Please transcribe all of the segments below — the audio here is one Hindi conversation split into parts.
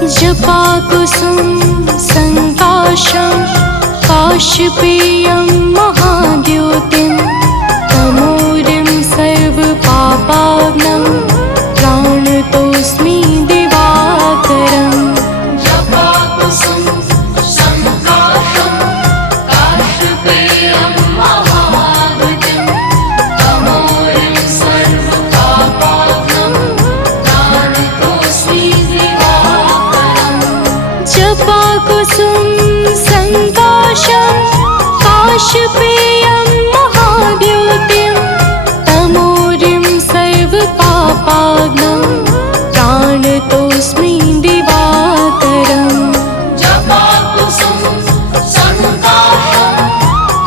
जपाकुसुम संकाशं काशपेयं महाद्योतिं तमोरिं सर्वपापाग्नं प्राणतोऽस्मि दिवाकरम्। जपाकुसुम संकाशं काशपेयं महाद्योतिं तमोरिं सर्वपापाग्नं प्राणतोऽस्मि दिवाकरम्। जपाकुसुम संकाशं काशपेयं महाद्योतिं तमोरिं सर्वपापाग्नं प्राणतोऽस्मि दिवाकरम्। जपाकुसुम संकाशं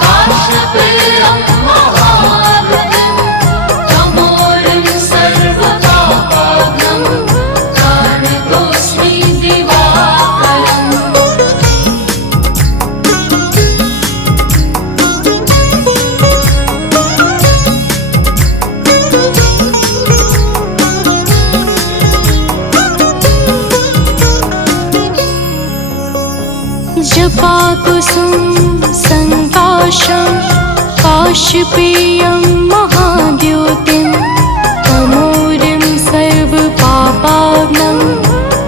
काशपेयं महाद्योतिं तमोरिं सर्वपापाग्नं प्राणतोऽस्मि दिवाकरम्। जपाकुसुम संकाशं काशपेयं महाद्योतिं तमोरिं सर्वपापाग्नं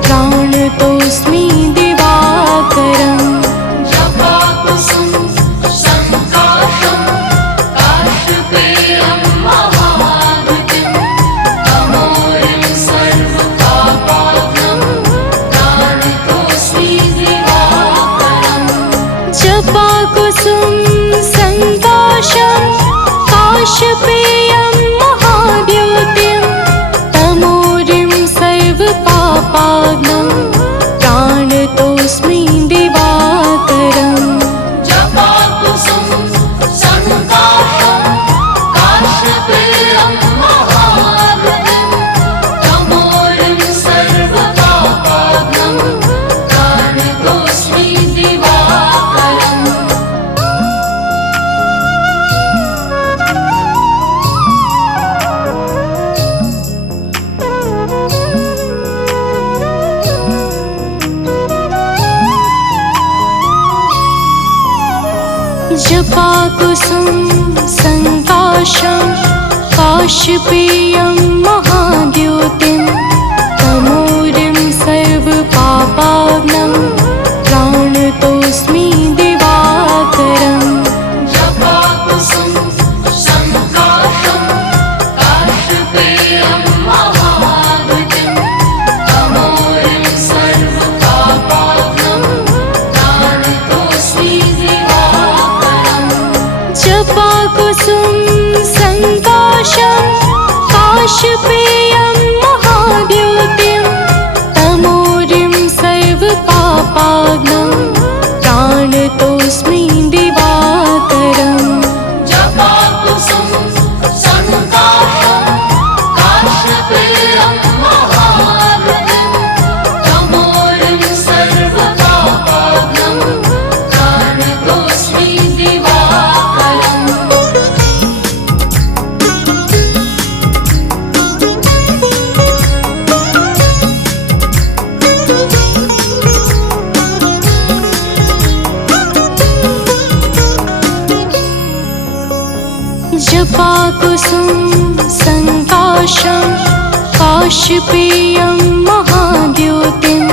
प्राणतोऽस्मि दिवाकरम्। जपाकुसुम संकाशं काशपेयं महाद्योतिं तमोरिं सर्वपापाग्नं प्राणतोऽस्मि दिवाकरम्। जपाकुसुम संकाशं काशपेयं महाद्योतिं तमोरिं सर्वपापाग्नं प्राणतोऽस्मि दिवाकरम्। जपाकुसुम संकाशं काशपेयं महाद्योतिं तमोरिं सर्वपापाग्नं प्राणतोऽस्मि दिवाकरम्। जपाकुसुम संकाशं काशपेयं महाद्योतिं तमोरिं सर्वपापाग्नं प्राणतोऽस्मि दिवाकरम्। जपाकुसुम संकाशं काशपेयं महाद्योतिं तमोरिं सर्वपापाग्नं प्राणतोऽस्मि दिवाकरम्। जपाकुसुम संकाशं काशपेयं महाद्योतिं तमोरिं सर्वपापाग्नं प्राणतोऽस्मि दिवाकरम्। जपाकुसुम संकाशं काशपेयं महाद्योतिं तमोरिं सर्वपापाग्नं प्राणतोऽस्मि दिवाकरम्। जपाकुसुम संकाशं काशपेयं महाद्योतिं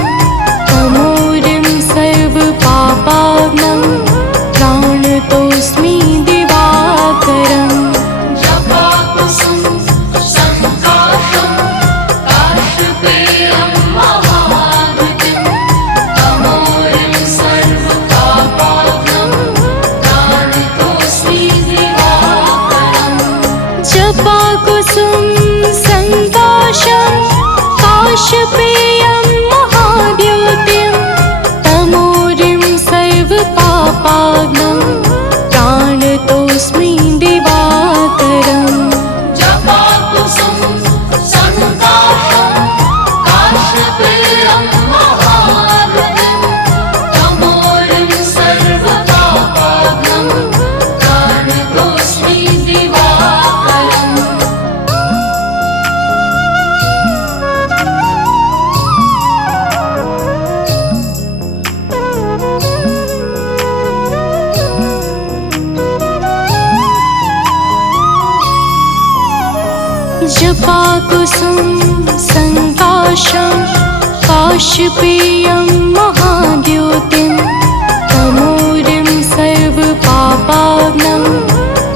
तमोरिं सर्वपापाग्नं प्राणतोऽस्मि दिवाकरम्। जपाकुसुम संकाशं काशपेयं महाद्योतिं तमोरिं सर्वपापाग्नं प्राणतोऽस्मि दिवाकरम्। जपाकुसुम संकाशं काशपेयं जपाकुसुम संकाशं काशपेयं महाद्युतिं तमोरिं सर्वपापाग्नं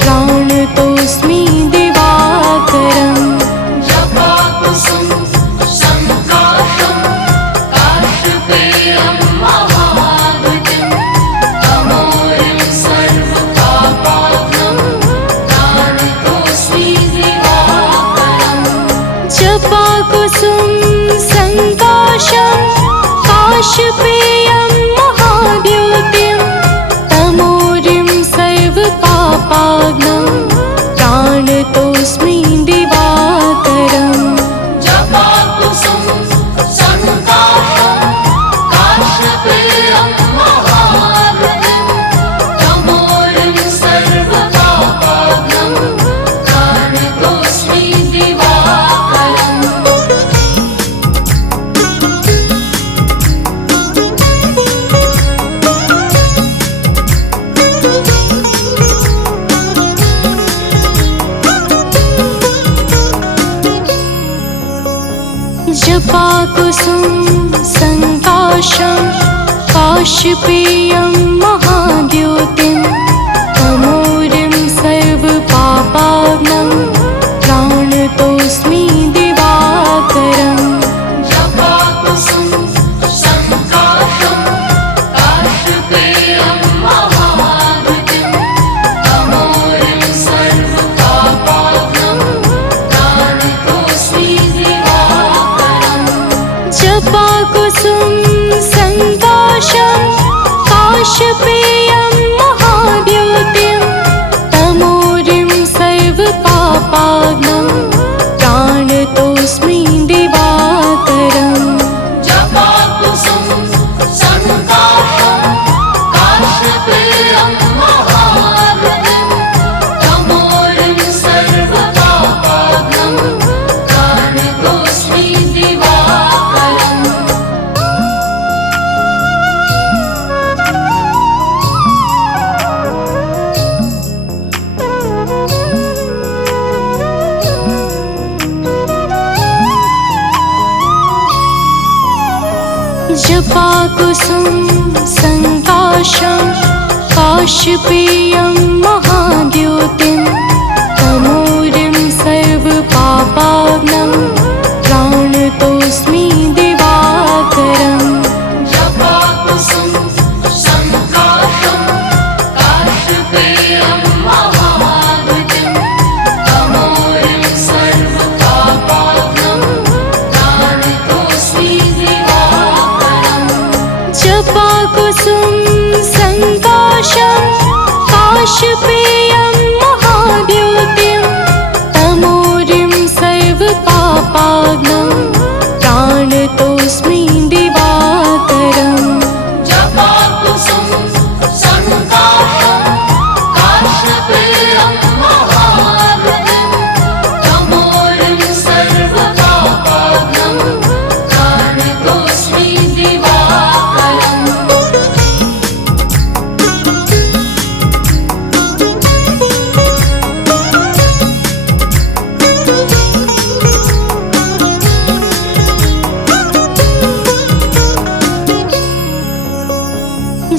प्राणतोऽस्मि दिवाकरम् जपाकुसुम संकाशं काशपेयं महाद्युतिं तमोरिं सर्वपापाग्नं प्राणतोऽस्मि दिवाकरम् जपाकुसुम संकाशं काशपेयं महाद्युतिं तमोरिं सर्वपापाग्नं प्राणतोऽस्मि दिवाकरम् जपाकुसुम संकाशं काशपेयं महाद्युतिं तमोरिं सर्वपापाग्नं प्राणतोऽस्मि दिवाकरम् जपाकुसुम संकाशं काशपेयं महाद्युतिं तमोरिं सर्वपापाग्नं प्राणतोऽस्मि दिवाकरम् जपाकुसुम संकाशं काशपेयं महाद्युतिं तमोरिं सर्वपापाग्नं प्राणतोऽस्मि दिवाकरम् जपाकुसुम संकाशं काशपेयं महाद्युतिं तमोरिं सर्वपापाग्नं प्राणतोऽस्मि दिवाकरम् जपाकुसुम संकाशं काशपेयं महाद्युतिं तमोरिं सर्वपापाग्नं प्राणतोऽस्मि दिवाकरम् जपाकुसुम संकाशं काशपेयं महाद्युतिं तमोरिं सर्वपापाग्नं प्राणतोऽस्मि दिवाकरम् जपाकुसुम संकाशं काशपेयं महाद्युतिं तमोरिं सर्वपापाग्नं प्राणतोऽस्मि दिवाकरम् जपाकुसुम संकाशं काशपेयं महाद्युतिं तमोरिं सर्वपापाग्नं प्राणतोऽस्मि दिवाकरम् जपाकुसुम संकाशं काशपेयं महाद्युतिं तमोरिं सर्वपापाग्नं प्राणतोऽस्मि दिवाकरम्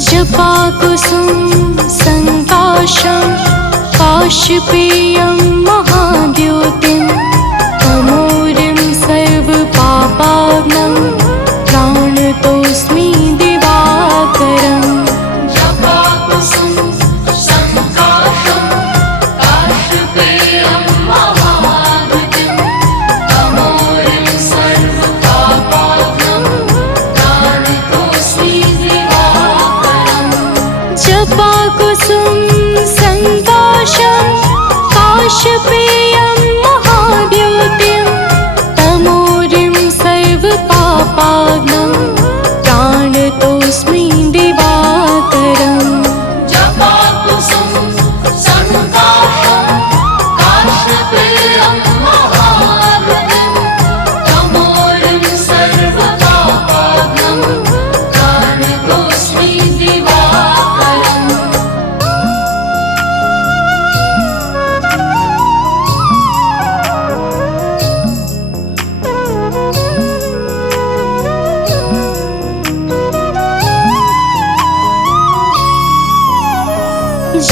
जपाकुसुम संकाशं काशपेयं महाद्युतिं तमोरिं सर्वपापाग्नं प्राणतोऽस्मि दिवाकरम् जपाकुसुम संकाशं काशपेयं महाद्युतिं तमोरिं सर्वपापाग्नं प्राणतोऽस्मि दिवाकरम् जपाकुसुम संकाशं काशपेयं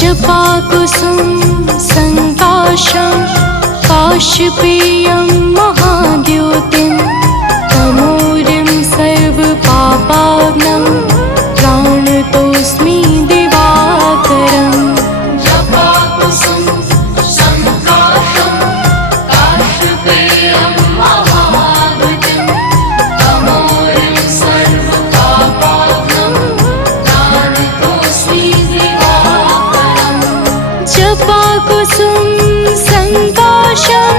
जपाकुसुम संकाशं काशपेयं महाद्युतिं तमोरिं सर्वपापाग्नं प्राणतोऽस्मि दिवाकरम् जपाकुसुम संकाशं काशपेयं महाद्युतिं तमोरिं सर्वपापाग्नं प्राणतोऽस्मि दिवाकरम् जपाकुसुम संकाशं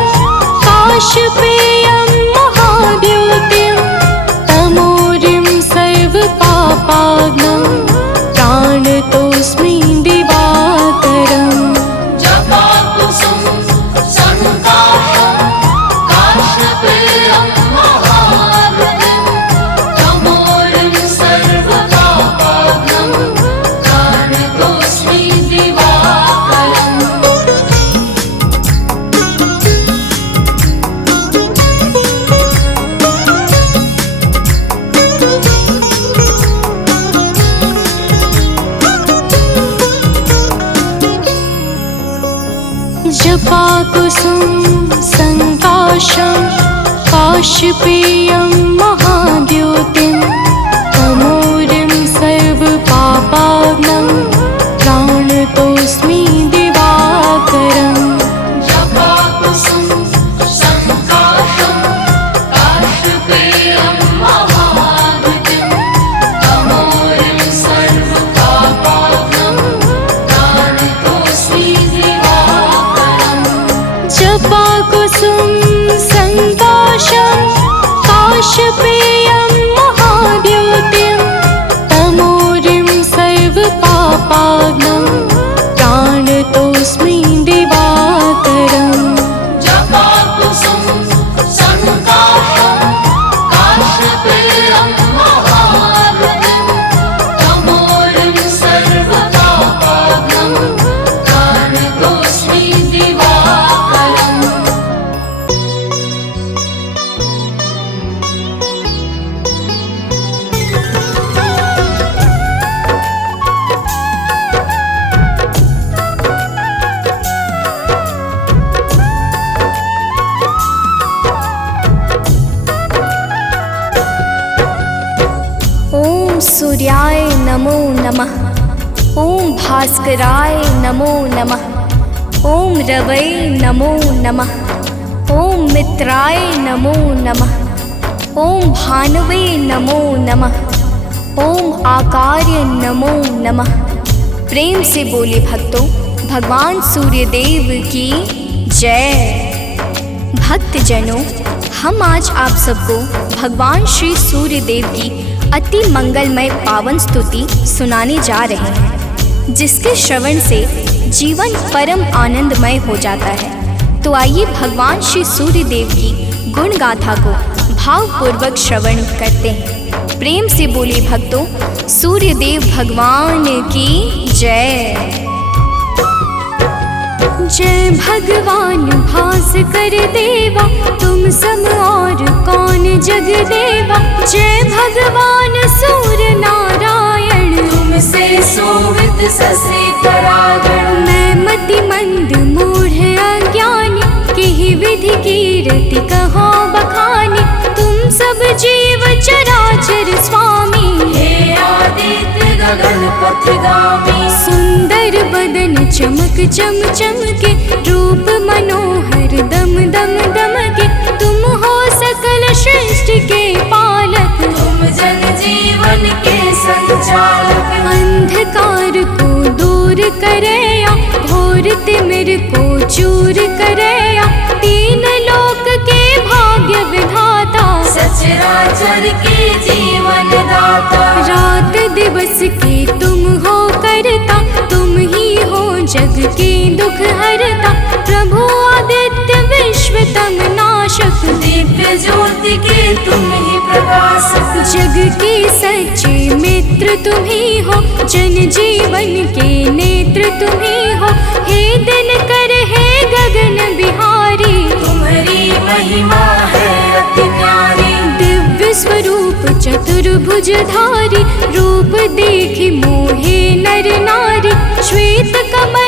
काशपेयं महाद्युतिं तमोरिं सर्वपापाग्नं प्राणतोऽस्मि दिवाकरम् जपाकुसुम संकाशं काशपेयं महाद्युतिं तमोरिं सर्वपापाग्नं प्राणतोऽस्मि दिवाकरम् जपाकुसुम संकाशं काशपेयं महाद्युतिं तमोरिं सर्वपापाग्नं प्राणतोऽस्मि दिवाकरम् जपाकुसुम संकाशं काशपेयं महाद्युतिं तमोरिं सर्वपापाग्नं प्राणतोऽस्मि दिवाकरम् जपाकुसुम संकाशं काशपेयं महाद्युतिं तमोरिं सर्वपापाग्नं प्राणतोऽस्मि दिवाकरम् जपाकुसुम संकाशं काशपेयं महाद्युतिं तमोरिं सर्वपापाग्नं प्राणतोऽस्मि दिवाकरम् ओम सूर्याय नमो नमः। ओम भास्कराय नमो नमः। ओम रवै नमो नमः। ओम मित्राय नमो नमः। ओम भानुवे नमो नमः। ओम आकार्य नमो नमः। प्रेम से बोले भक्तों, भगवान सूर्यदेव की जय। भक्तजनों, हम आज आप सबको भगवान श्री सूर्यदेव की अति मंगलमय पावन स्तुति सुनाने जा रहे हैं, जिसके श्रवण से जीवन परम आनंदमय हो जाता है। तो आइए भगवान श्री सूर्यदेव की गुण गाथा को भावपूर्वक श्रवण करते हैं। प्रेम से बोले भक्तों, सूर्यदेव भगवान की जय। जय भगवान भास्कर देवा, तुम सम और कौन जग देवा। जय भगवान सूर्य नारायण, तुमसे सोवित ससे परागण। मैं मति मंद मूढ़ अज्ञानी, किहि विधि कीरति कहो बखानी। तुम सब जीव चराचर स्वामी, हे आदित्य गगन पथगामी। सुंदर बदन चमक चम चमके, रूप मनोहर दम दम दमके। तुम हो सकल सृष्टि के पालक, तुम जन जीवन के संचालक। अंधकार को दूर करया, घोर तिमिर को चूर करया। तीन लोक के भाग्य विधाता, सचराचर के जीवन दाता। रात दिवस के तुम हो करता, तुम ही हो जग के दुख हरता। प्रभु आदित्य विश्वतम नाशक, दिव्य ज्योति के तुम ही प्रकाशक। जग के सच्चे मित्र तुम ही हो, जन जीवन के नेत्र तुम ही हो। हे दिनकर हे गगन बिहारी, तुम्हारी महिमा है अति न्यारी। दिव्य स्वरूप चतुर्भुजधारी, रूप देखि मोहे नर नारी। श्वेत कमल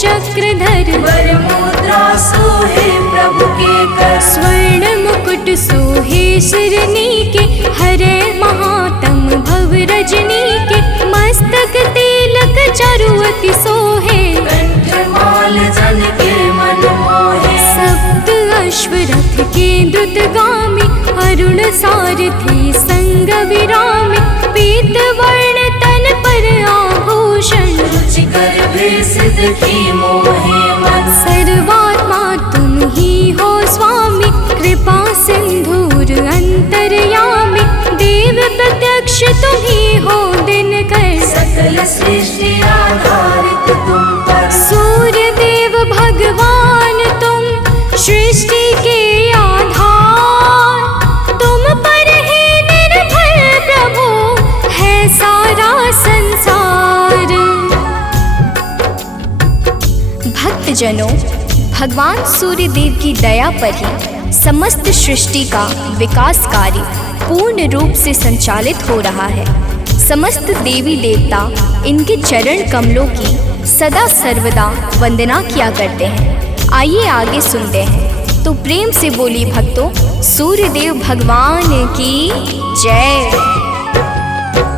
चक्रधर वर मुद्रा सोहे प्रभु के कर स्वर्ण मुकुट सोहे सिरनी के हरे महातम भव रजनी के मस्तक तिलक चारुअति सोहे कंठमाल जन के मन मोहे सप्त अश्वरथ के द्रुतगामी अरुण सारथी संग विरामी पीत वर्ण तन पर आभूषण रुचिकर भेष देखी मोहे मन सर्वात्मा तुम ही हो स्वामी कृपा सिंधुर अंतर्यामी देव प्रत्यक्ष तुम ही हो दिनकर सकल सृष्टि आधारित तुम पर सूर्य देव भगवान तुम सृष्टि के आधार तुम पर ही निर्भर प्रभु है सारा संसार। भक्तजनों, भगवान सूर्य देव की दया पर ही समस्त सृष्टि का विकास कार्य पूर्ण रूप से संचालित हो रहा है। समस्त देवी देवता इनके चरण कमलों की सदा सर्वदा वंदना किया करते हैं। आइए आगे सुनते हैं। तो प्रेम से बोली भक्तों, सूर्य देव भगवान की जय।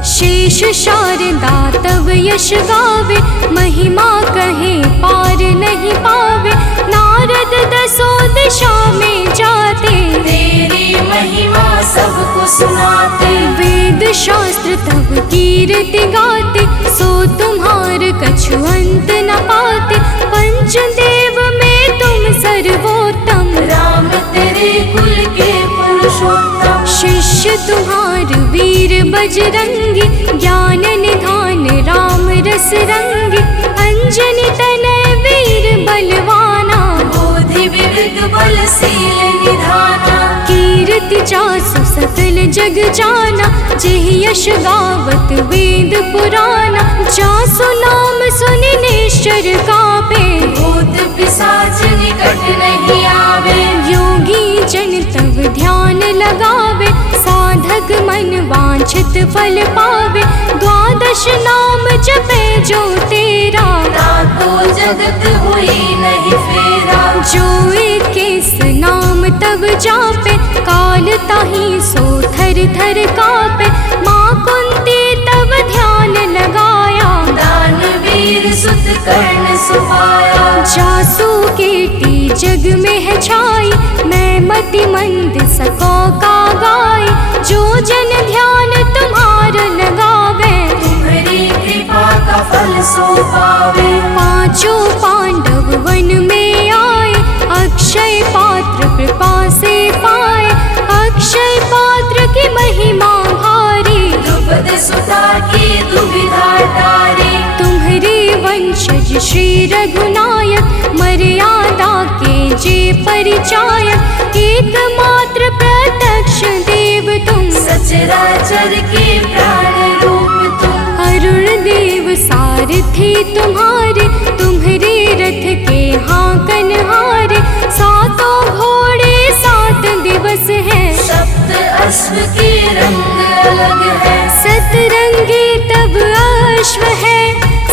शेष शारदा तव यश गावे महिमा कहे पार नहीं पावे नारद दसों दिशा में जाते तेरी महिमा सबको सुनाते वेद शास्त्र तब कीर्ति गाते सो तुम्हार कछु अंत न पाते पंचदेव में तुम सर्वोत्तम राम तेरे कुल के पुरुषोत्तम शिष्य तुम्हार वीर बजरंगी ज्ञान निधान राम रस रंगी अंजनी तनय वीर बलवाना बोधि विविध बलशील निधाना कीर्ति जासु सकल जग जाना जेहि यश गावत वेद पुराना जासु नाम सुनि निश्चर कापे भूत पिशाच निकट नहीं आवे योगी जन तब ध्यान लगावे साधक मन वांछित फल पावे द्वादश नाम जपे जो तेरा ताको जगत हुई नहीं फेरा जो इक्कीस नाम तब जापे काल ताहि सो थर थर कापे माँ कुंती तब ध्यान लगाया दानवीर सुत कर्ण सुपाया जासू कीर्ति जग में है छाई मैं मति मंद सको का गाय जो जन ध्यान तुम्हार लगावे तुम्हारी कृपा का फल सो पावे पांचों पांडव वन में आए अक्षय पात्र कृपा से पाए अक्षय पात्र की महिमा भारी द्रुपद सुता की दुविधा टारी तुम्हारे वंशज श्री रघुनायक मर्यादा के जे परिचायक एकमात्र प्रत्यक्ष देव तुम सचराचर के प्राण रूप तुम अरुण देव सारथी तुम्हारे तुम्हारे रथ के हाकन हारे सातों घोड़े 7 दिवस है सप्त अश्व के रंग अलग है सतरंगी तब अश्व है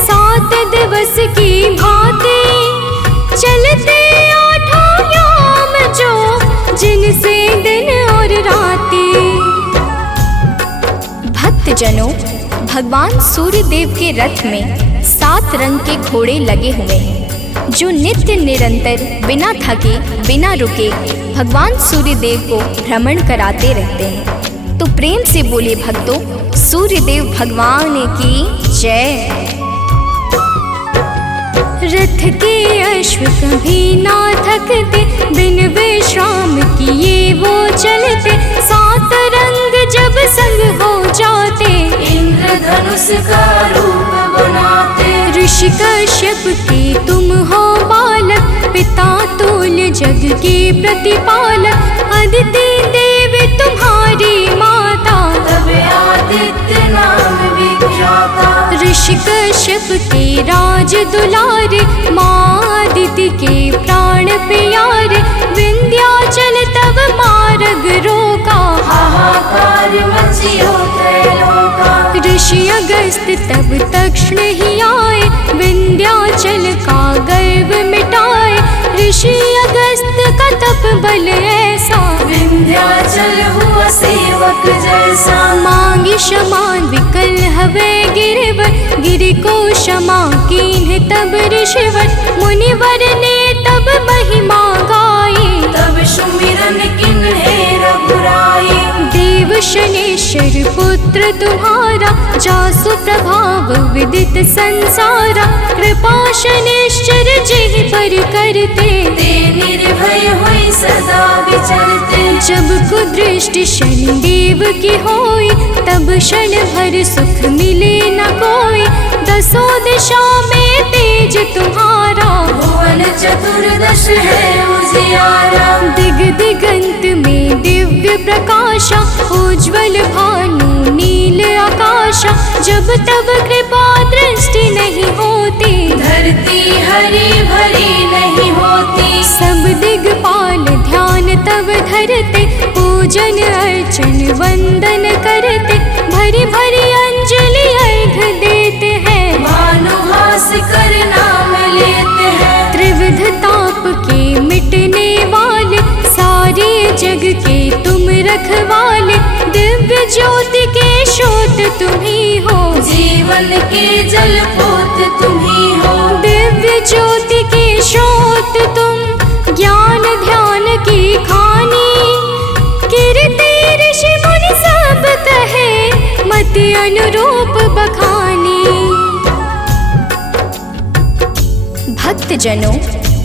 7 दिवस की भांति चलते 8 याम जो जिनसे दिन और राती। भक्तजनों, भगवान सूर्य देव के रथ में 7 रंग के घोड़े लगे हुए हैं जो नित्य निरंतर बिना थके बिना रुके भगवान सूर्य देव को भ्रमण कराते रहते हैं। तो प्रेम से बोले भक्तों, सूर्य देव भगवान की जय। रथ के अश्व कभी ना थकते बिन विश्राम किए वो चलते 7 रंग जब संग हो जाते इंद्रधनुष का रूप बनाते ऋषि कश्यप के तुम हो बालक पिता तुल्य जग के प्रतिपालक अदिति देवी तुम्हारी माता तब आदित्य नाम विख्याता ऋषि कश्यप के राज दुलारे माँ अदिति के प्राण प्यारे विंध्याचल तब मार्ग रोका हाहाकार मचियो त्रैलोका ऋषि अगस्त तब तक्षण ही आए विंध्याचल का गए फल ऐसा, विंध्याचल हुआ सेवक जैसा। मांगी क्षमा विकल हवे गिरवर, गिरि को क्षमा कीन्ह तब ऋषिवर, मुनिवर ने तब महिमा गाई, तब सुमिरन किन्हे रघुराई। देव शनेश्वर पुत्र तुम्हारा, जासु प्रभाव विदित संसारा, कृपा शनेश्वर जेहि पर करते, ते निर्भय हुई सदा विचरते। जब कुदृष्टि शनिदेव की होई, तब क्षण भर सुख मिले न कोई, दसों दिशा में तेज तुम्हारा, भुवन चतुर्दश है उजियारा। दिग दिगंत में दिव्य प्रकाशा, उज्ज्वल भानु नील आकाशा, जब तब कृपा दृष्टि नहीं होती, धरती हरी भरी नहीं होती। सब दिगपाल ध्यान तब धरते, पूजन अर्चन वंदन करते, भरी भरी अंजलि अर्घ देते हैं, भानुहास कर नाम लेते हैं। त्रिविध ताप के मिटने वाले, सारे जग के तुम रखवाले, दिव्य ज्योति के स्रोत तुम ही हो, जीवन के जल पोत तुम ही हो। दिव्य ज्योति के स्रोत तुम, ज्ञान ध्यान की खानी, कीर्ति ऋषि मुनि सब कहे, मति अनुरूप बखानी। भक्तजनों,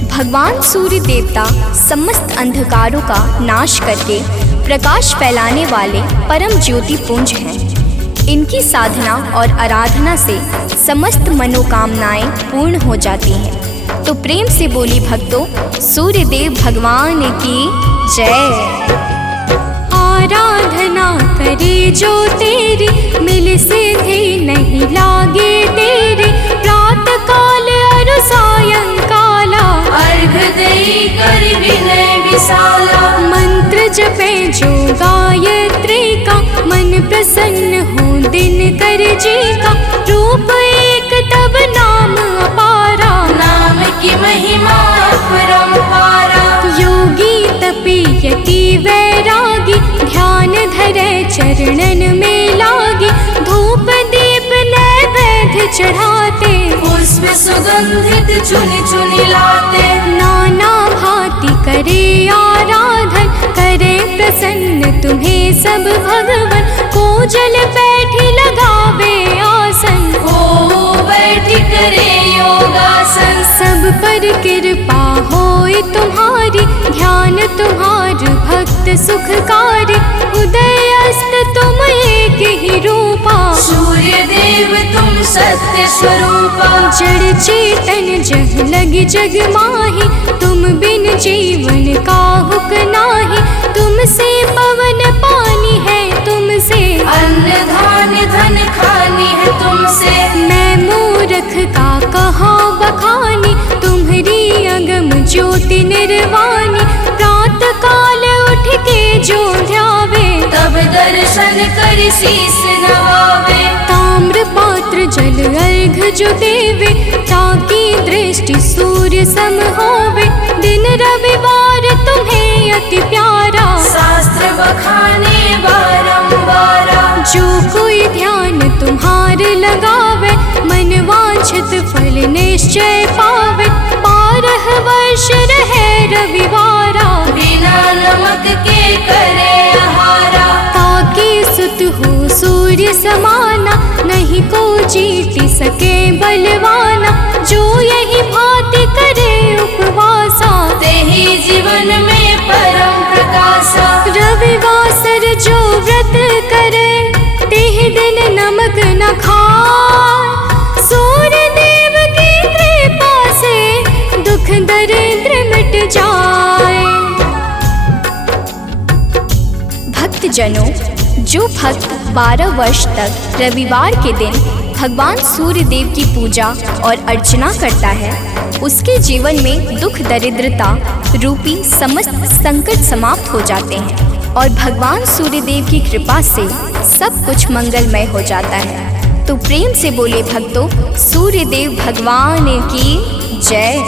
भगवान सूर्य देवता समस्त अंधकारों का नाश करके प्रकाश फैलाने वाले परम ज्योति पुंज हैं। इनकी साधना और आराधना से समस्त मनोकामनाएं पूर्ण हो जाती हैं। तो प्रेम से बोली भक्तों, सूर्य देव भगवान की जय। आराधना करे जो तेरी, मिल सिद्धि नहीं लागे तेरे, प्रात काल अरु सायंकाला, अर्घ देई कर विनय विशाला। मंत्र जपे जो गायत्री का, मन प्रसन्न हो दिन कर जी का, रूप एक तब नाम अपारा, नाम की महिमा अपरंपारा। योगी तपी यति वैरागी, ध्यान धरे चरणन में लागी, धूप दीप नैवेद्य चढ़ाते, पुष्प सुगंधित चुनि चुनि लाते। नाना भांति करे आराधन, करे प्रसन्न तुम्हें सब भगवन, को जल बैठी लगावे आसन, हो बैठी करे योगासन। सब पर कृपा होए तुम्हारी, ध्यान तुम्हार भक्त सुखकारी, उदय अस्त तुम एक ही रूपा, सूर्य देव तुम सत्य स्वरूपा। जड़ चेतन जग लगी जग माही, तुम बिन जीवन काहुक नाही, तुमसे पवन पानी है तुमसे, अन्न धान्य धन खानी है तुमसे। मैं मूर्ख का कहाँ बखानी, तुम्हारी अगम ज्योति निर्वाणी, प्रात काल उठ के जो ध्यावे, तब दर्शन कर शीस नवावे। ताम्र पात्र जल अर्घ जो देवे, ताकि दृष्टि सूर्य सम होवे, दिन रविवार तुम्हें अति प्यारा, शास्त्र बखाने बारंबारा। जो कोई ध्यान तुम्हार लगावे, मन वांछित फल निश्चय पावे, 12 वर्ष रहे रविवारा, बिना नमक के करे आहारा। ताकि सुत हो सूर्य समाना, नहीं को जीत सके बलवाना, जो यही भांति करे उपवासा, तेहि जीवन में परम प्रकाशा। रविवासर जो व्रत करे, तेहि दिन नमक न खाए, सूर्य देव की कृपा से दुख दरिद्र मिट जाए। भक्तजनों, जो भक्त 12 वर्ष तक रविवार के दिन भगवान सूर्य देव की पूजा और अर्चना करता है, उसके जीवन में दुख दरिद्रता रूपी समस्त संकट समाप्त हो जाते हैं और भगवान सूर्य देव की कृपा से सब कुछ मंगलमय हो जाता है। तो प्रेम से बोले भक्तों, सूर्य देव भगवान की जय।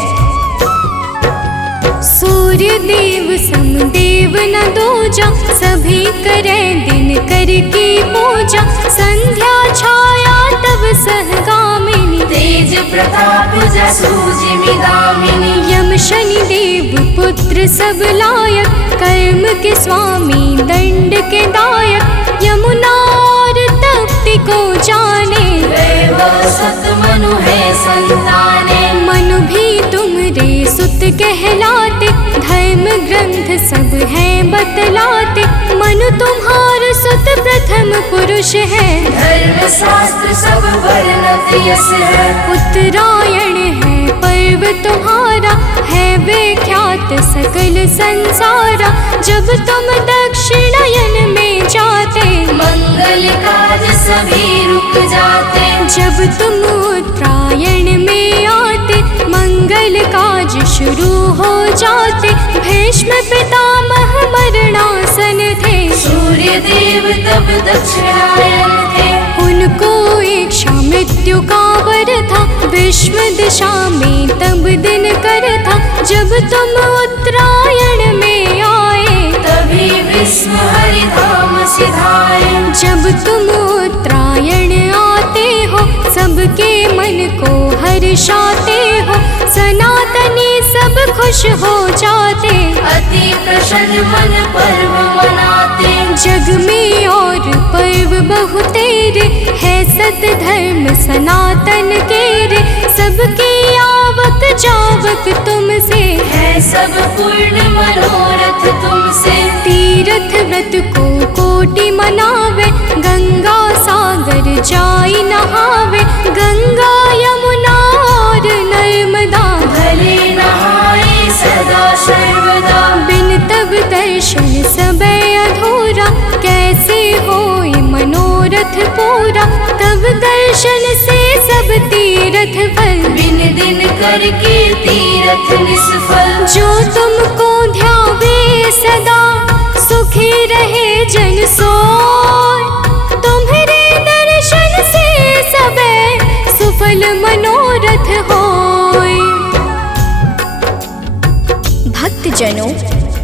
सूर्य देव समदेव न दूजा, सभी करें दिन करके पूजा। संध्या छाया तब सहगामिनी, तेज प्रताप जसु जिमिदामिनी। यम शनि देव पुत्र सब लायक, कर्म के स्वामी दंड के दायक। यमुना और तप्ति को जाने, वैभव सत मनु है संताने। मनु भी तुमरे सुत कहलाते, धर्म ग्रंथ सब हैं बतलाते। मनु तुम्हार सुत प्रथम पुरुष है, धर्म शास्त्र सब वर्णत यस है। उत्तरायण है पर्व तुम्हारा, है विख्यात सकल संसारा। जब तुम दक्षिणायन में जाते, मंगल काज सभी रुक जाते। जब तुम उत्तरायण में आते, मंगल काज शुरू हो जाते। भीष्म पितामह मरणासन थे, सूर्य देव तब दक्षिणायन थे। उनको इच्छा मृत्यु का वर था, विश्व दिशा में तब दिन कर था। जब तुम उत्तरायण में आए, तभी विश्व हरि धाम सिधाए। जब तुम उत्तरायण आते हो, सबके मन को हर्षाते हो। सनातनी सब खुश हो जाते, अति प्रसन्न मन पर्व मनाते। जग में और पर्व बहुतेरे, है सत धर्म सनातन के रे। सबके आवक जावक तुमसे, है सब पूर्ण मनोरथ तुमसे। तीर्थ व्रत को कोटि मनावे, गंगा सागर जाई नहावे। गंगा यमुना और नर्मदा, भले नहाए सदा सर्वदा। बिन तब दर्शन सबे अधूरा, कैसे होए मनोरथ पूरा। तब दर्शन से सब तीर्थ फल, बिन दिन करके तीरथ निष्फल। जो तुमको ध्यावे सदा, सुखी रहे जन सोय। तुम्हारे दर्शन से सबे सुफल मनोरथ होय। भक्तजनों,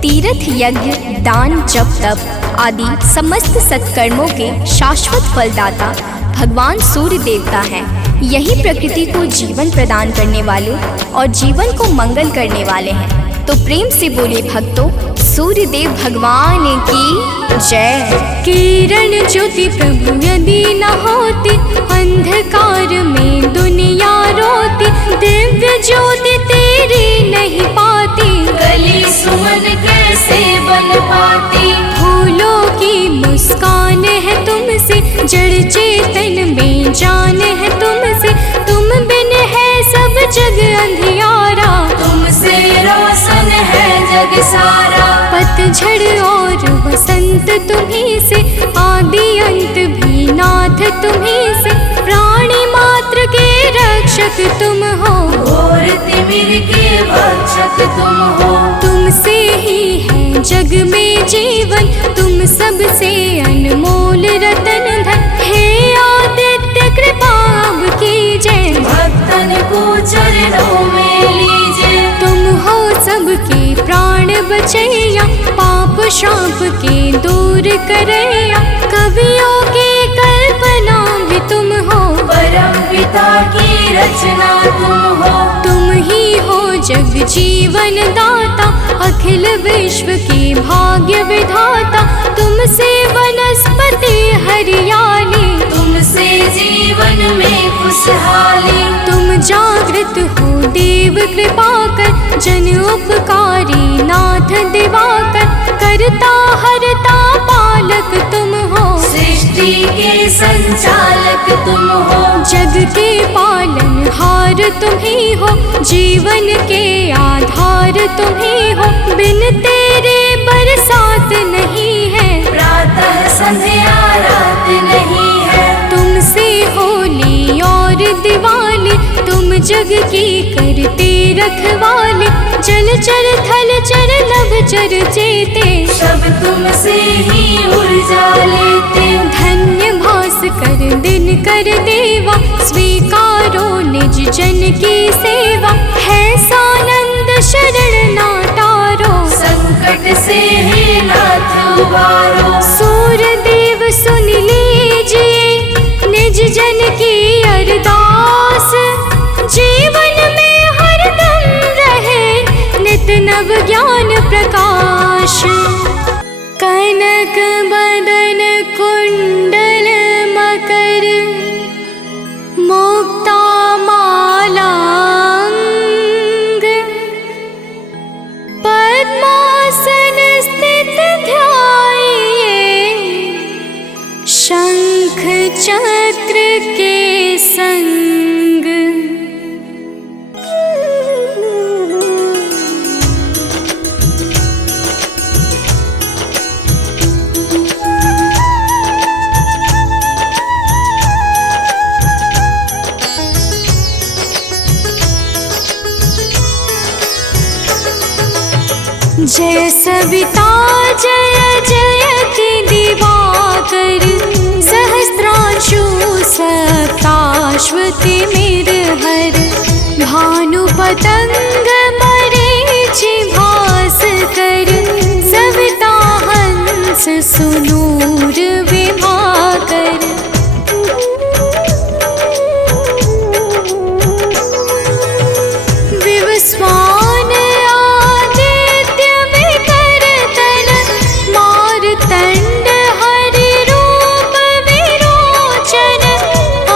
तीर्थ यज्ञ दान जप तप आदि समस्त सत्कर्मों के शाश्वत फलदाता भगवान सूर्य देवता हैं। यही प्रकृति को जीवन प्रदान करने वाले और जीवन को मंगल करने वाले हैं। तो प्रेम से बोले भक्तों, सूर्य देव भगवान की जय। किरण ज्योति प्रभु यदि न होती, अंधकार में दुनिया रोती। दिव्य ज्योति तेरी नहीं पाती, गली सुमन कैसे बन पाती। फूलों की मुस्कान है तुमसे, जड़ चेतन में जान है तुमसे। तुम बिन है सब जग अंधियारा, तुमसे रोशन है जग सारा। पतझड़ और बसंत तुम्हीं से, आदि अंत भी नाथ तुम्हीं से। प्राणी मात्र के रक्षक तुम हो, घोर तिमिर के भक्षक तुम हो। तुमसे ही है जग में जीवन, तुम सबसे अनमोल रतन धन। हे आदित्य कृपा अब कीजिए, भक्तन को चरणों में लीजिए। तुम हो सबके प्राण बचैया, पाप शाप के दूर करैया। कवियों की कल्पना भी तुम हो, परम पिता की रचना तुम हो। तुम ही हो जग जीवन दाता, अखिल विश्व के भाग्य विधाता। तुमसे वनस्पति हरियाली, तुमसे जीवन में खुशहाली। तुम जागृत हो देव कृपा कर, जन उपकारी नाथ दिवाकर। करता हरता पालक तुम हो, सृष्टि के संचालक तुम हो। जग के पालन हार तुम ही हो, जीवन के आधार तुम ही हो। बिन तेरे बरसात नहीं है, प्रातः संध्या रात नहीं है। तुमसे होली और दिवाली, तुम जग की करते रखवाले। जल चर थल चर नभ चर चेते, सब तुमसे ही ऊर्जा लेते। धन्य भास कर दिन कर देवा, स्वीकारो निज जन की सेवा। है सानंद शरण नाटा संकट से हे नाथ उबारो। सूर्यदेव सुन लीजिए निज जन की अरदास, जीवन में हरदम रहे नित नव ज्ञान प्रकाश। कनक बदन कुंडल मकर, मुक्ता माला अंग, पद्मासन स्थित ध्याये, शंख चक्र के संग। जय सविता जय जयति दिवाकर, सहस्रांशु सप्ताश्वति मेरहर, भानु पतंग मरीचि भास्कर, सविता हंस सुनूर विभाकर। विवस्वान आदित्य विकर्तन, मारतंड हरि रूप विरोचन,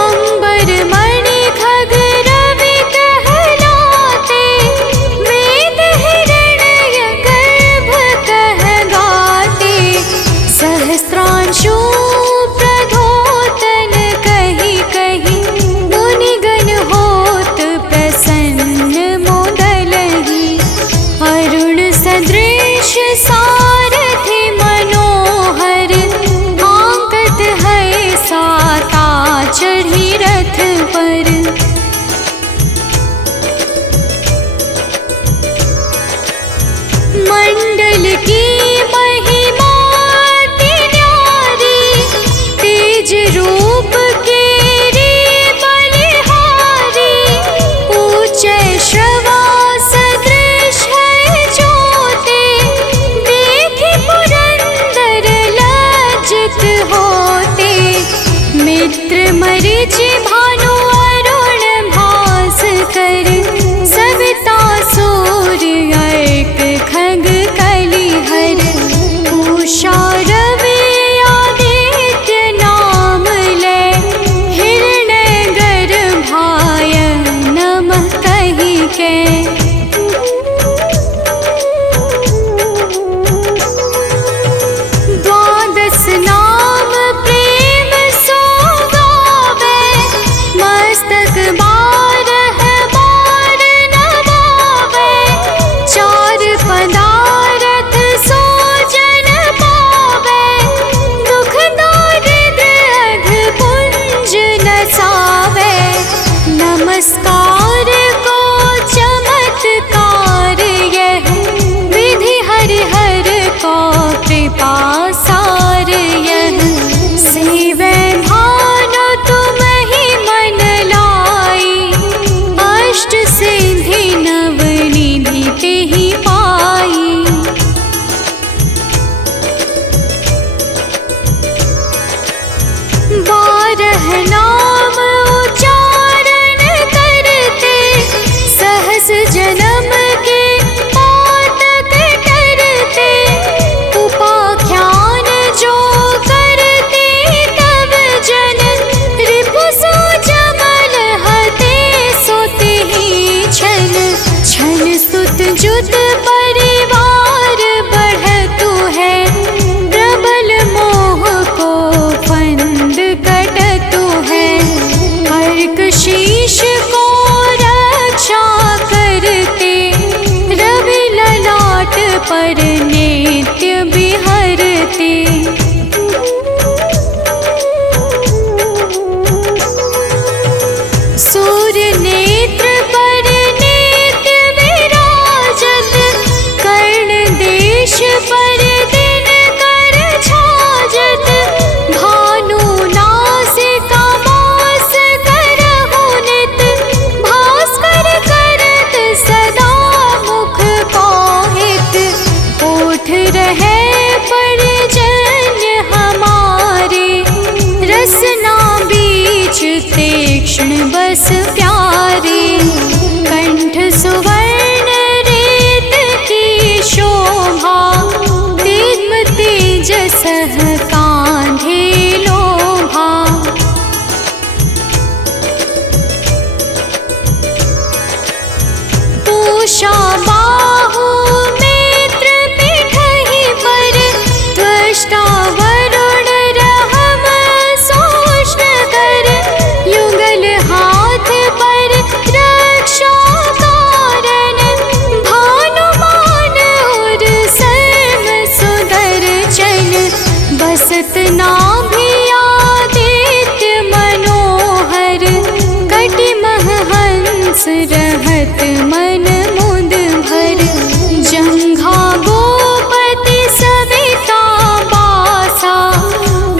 अंबर मणि खग रवि कहलाते, वेद हिरण्य गर्भ कह गाते, सहस्रांशु प्रधोतन कहि कहि, मुनिगण होत प्रसन्न मोदलहि, अरुण सदृश सारथि मनोहर, आंकत है साता चढ़ी रथ पर। मंडल की महिमा अति न्यारी, तेज रूप केरी बलिहारी, ऊंचे श्रवा सदृश है ज्योति, देखि पुरंदर लज्जित होते, मित्र मरीचि भानु अरुण भास्कर, सविता सूर्य अर्क खग कलिहर, उषा रवि आदित्य नाम ले, हिरण्य गर्भाय नमः कहि के। द्वादश नाम प्रेम सो गावे, मस्तक बारह बार नवावे, चार पदारथ सो जन पावे, दुख दारिद्र अघ पुंज नसावे, नमस्कार को चमत्कार यह, विधि हरिहर को कृपा सार यह, सेवै भानु तुम ही मन लाई, अष्ट सिद्धि नव निधि तेहि पाई। बारह नाम उच्चारण करते, सहस जन्म के पातक टरते, उपाख्यान जो करते तब जन, रिपु सो जमल हते सोते ही छन, छन सुत जुत परिवार बढ़तु है, प्रबल मोह को फंद कटतु है, कृष्ण बस प्यारे। कंठ सुवर्ण रेत की शोभा, दिव्य तेजस कांधे लोभा। पूषा बाहु नेत्र पिठहि पर, त्वष्टा वरुण रहम सोष्ण कर। युगल हाथ पर रक्षा कारण, भानुमान और सर्व सुदर्शन। बसत नाभि आदित्य मनोहर, कटिमह हंस रहत मन मुद भर। जंघा गोपति सविता बासा,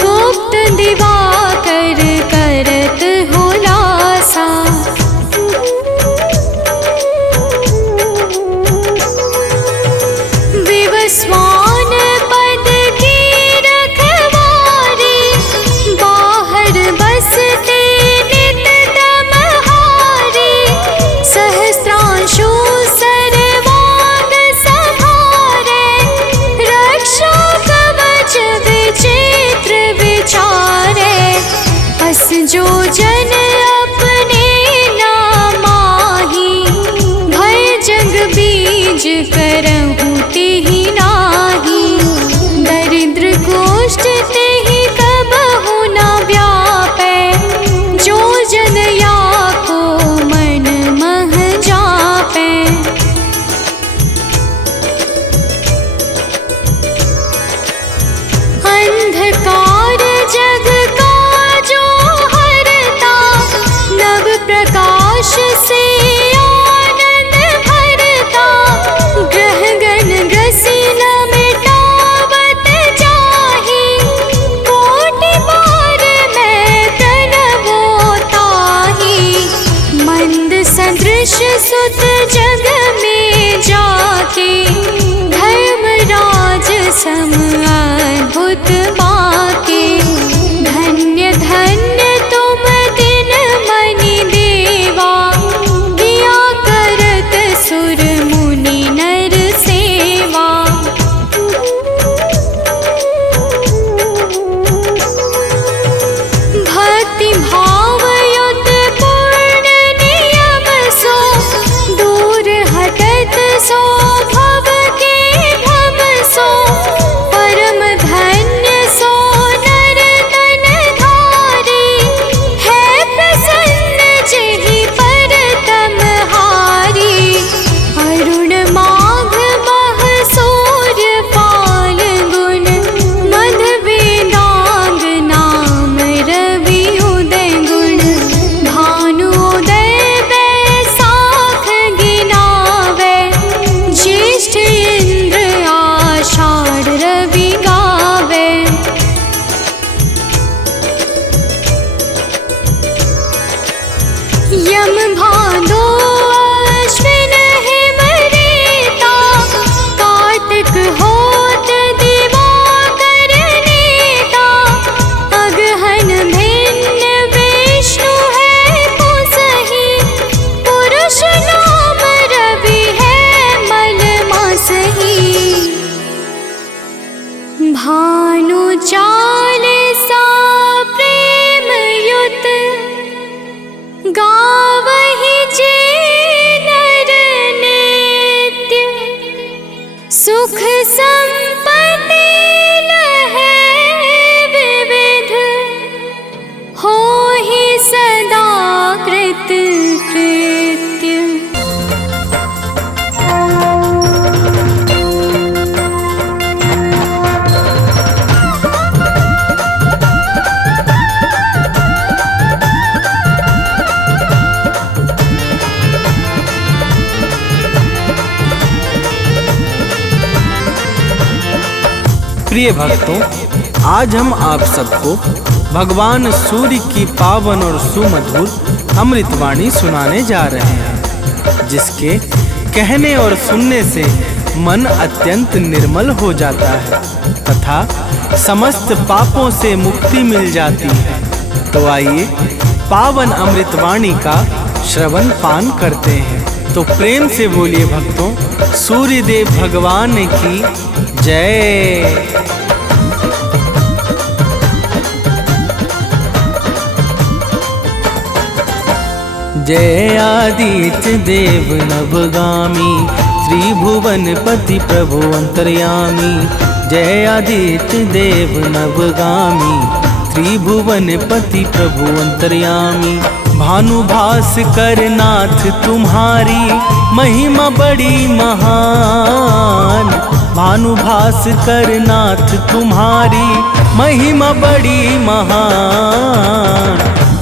गुप्त दिवाकर करत हुलासा। विवस्वान पद की रखवारी, बाहर बसते नित तमहारी। सहस्त्रांशु सर्वांग संहारे, रक्षा कवच विचित्र विचारे। बस जो जन अपने नामाही, भय जग बीज करहु तेहि नाही। दरिद्र गोष्ठ तेहि कबहु न व्यापै, जो जन या को मन मह जापै। अंधकार जग का जो हरता, नव प्रकाश से आनंद भरता। ग्रह गण ग्रसी न मिटावत जाहि, कोटि बार मैं प्रणवो ताहि। मंद सदृश सुत जग में जाके, धर्मराज सम अद्भुत बाके। धन्य धन्य तुम दिन मनि देवा, किया करत सुर मुनि नर सेवा। भक्ति भाव युत पूर्ण नियम सो, दूर हटत सो भव के भव सो। परम धन्य सो नर तन धारी, है प्रसन्न जेहि पर तमहारी। अरुण माघ मह सूर्य फाल्गुन, मध वेदांग नाम रवि उदय गुण। भानुदय बैसाख गिनावे, ज्येष्ठ इंद्र आषाढ़ रवि गावे। यम भादो अश्विन हिम रेता, कार्तिक होत दिवाकर नेता। अगहन भिन्न विष्णु है पुसहि, पुरुष नाम रवि है मल मासहि। भानु चालीसा प्रेम युत, गावहि जे नर नित्य। सुख संपत्ति लहै विविध, होहि सदा कृत कृत्य। प्रिय भक्तों, आज हम आप सबको भगवान सूर्य की पावन और सुमधुर अमृतवाणी सुनाने जा रहे हैं, जिसके कहने और सुनने से मन अत्यंत निर्मल हो जाता है तथा समस्त पापों से मुक्ति मिल जाती है। तो आइए पावन अमृतवाणी का श्रवण पान करते हैं। तो प्रेम से बोलिए भक्तों, सूर्य देव भगवान की जय। जय आदित्य देव नवगामी, त्रिभुवन पति प्रभु अंतर्यामी। जय आदित्य देव नवगामी, त्रिभुवन पति प्रभु अंतर्यामी। भानुभास्कर नाथ तुम्हारी महिमा बड़ी महान। भानुभास्कर नाथ तुम्हारी महिमा बड़ी महान।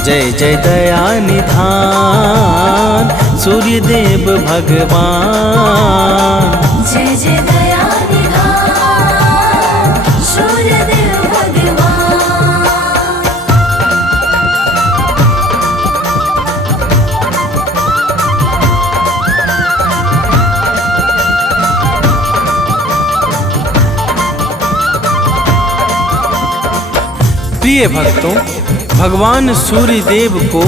जय जय दया निधान सूर्य देव भगवान। जय जय दया निधान सूर्य देव भगवान। प्रिय भक्तों, भगवान सूर्य देव को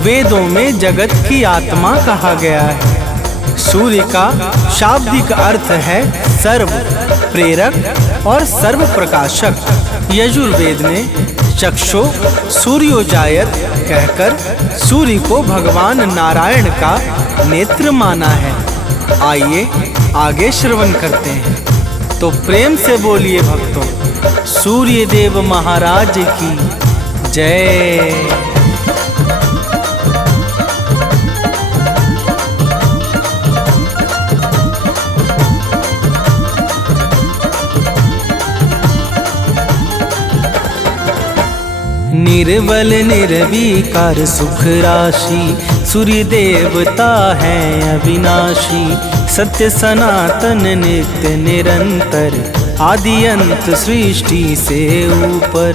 वेदों में जगत की आत्मा कहा गया है। सूर्य का शाब्दिक अर्थ है सर्व प्रेरक और सर्व प्रकाशक। यजुर्वेद में चक्षु सूर्योजायत कहकर सूर्य को भगवान नारायण का नेत्र माना है। आइए आगे श्रवण करते हैं। तो प्रेम से बोलिए भक्तों, सूर्य देव महाराज की जय। निर्बल निर्विकार सुख राशि, सूर्य देवता है अविनाशी। सत्य सनातन नित्य निरंतर, आदि अंत सृष्टि से ऊपर।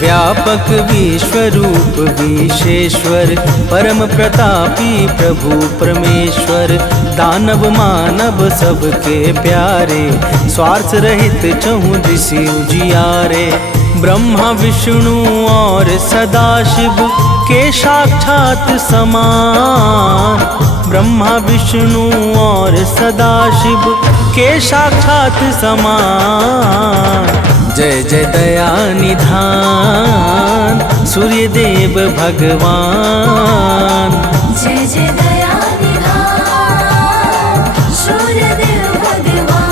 व्यापक विश्वरूप विशेश्वर, परम प्रतापी प्रभु परमेश्वर। दानव मानव सबके प्यारे, स्वार्थ रहित चहुँ दिशि उजियारे। ब्रह्मा विष्णु और सदाशिव के साक्षात समान। ब्रह्मा विष्णु और सदाशिव के साक्षात समान। जय जय दया निधान सूर्य देव भगवान। जय जय दया निधान सूर्य देव भगवान।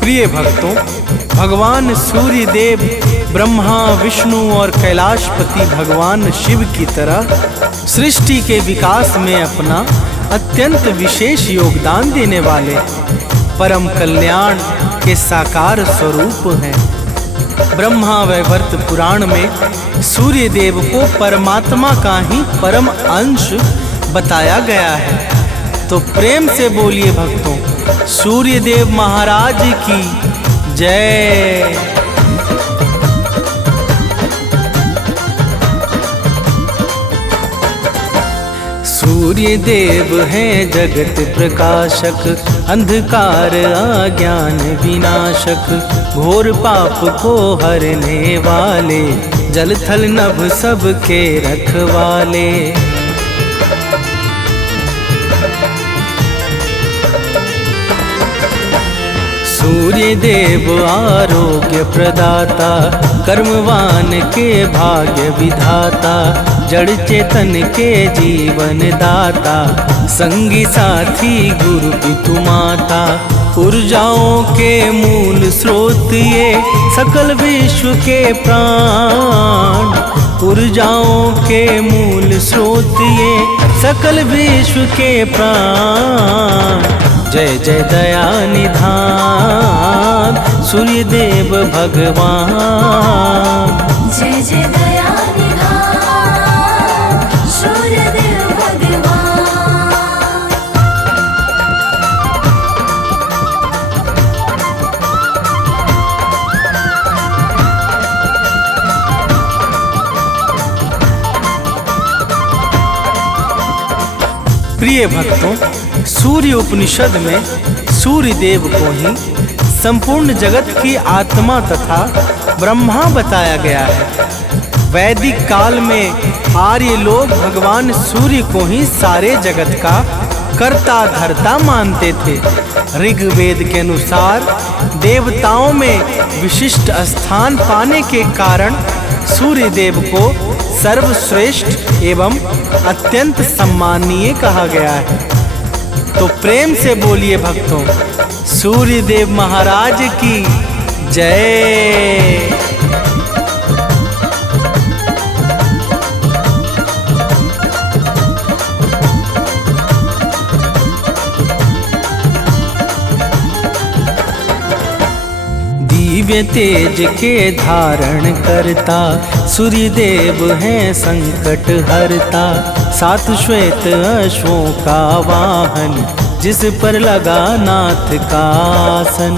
प्रिय भक्तों, भगवान सूर्य देव ब्रह्मा विष्णु और कैलाशपति भगवान शिव की तरह सृष्टि के विकास में अपना अत्यंत विशेष योगदान देने वाले परम कल्याण के साकार स्वरूप हैं। ब्रह्मा वैवर्त पुराण में सूर्य देव को परमात्मा का ही परम अंश बताया गया है। तो प्रेम से बोलिए भक्तों, सूर्य देव महाराज की जय। सूर्य देव हैं जगत प्रकाशक, अंधकार अज्ञान विनाशक। घोर पाप को हरने वाले, जल थल नभ सबके रखवाले। सूर्य देव आरोग्य प्रदाता, कर्मवान के भाग्य विधाता। जड़ चेतन के जीवन दाता, संगी साथी गुरु पितु माता। ऊर्जाओं के मूल स्रोत ये, सकल विश्व के प्राण। ऊर्जाओं के मूल स्रोत ये, सकल विश्व के प्राण। जय जय दया निधान सूर्य देव भगवान। जय जय दया निधान सूर्य देव भगवान। प्रिय भक्तों, सूर्य उपनिषद में सूर्य देव को ही संपूर्ण जगत की आत्मा तथा ब्रह्मा बताया गया है। वैदिक काल में आर्य लोग भगवान सूर्य को ही सारे जगत का कर्ता धर्ता मानते थे। ऋग्वेद के अनुसार देवताओं में विशिष्ट स्थान पाने के कारण सूर्य देव को सर्वश्रेष्ठ एवं अत्यंत सम्माननीय कहा गया है। तो प्रेम से बोलिए भक्तों, सूर्य देव महाराज की जय। दिव्य तेज के धारण करता सूर्य देव हैं संकट हरता। सात श्वेत अश्वों का वाहन जिस पर लगा नाथ का आसन।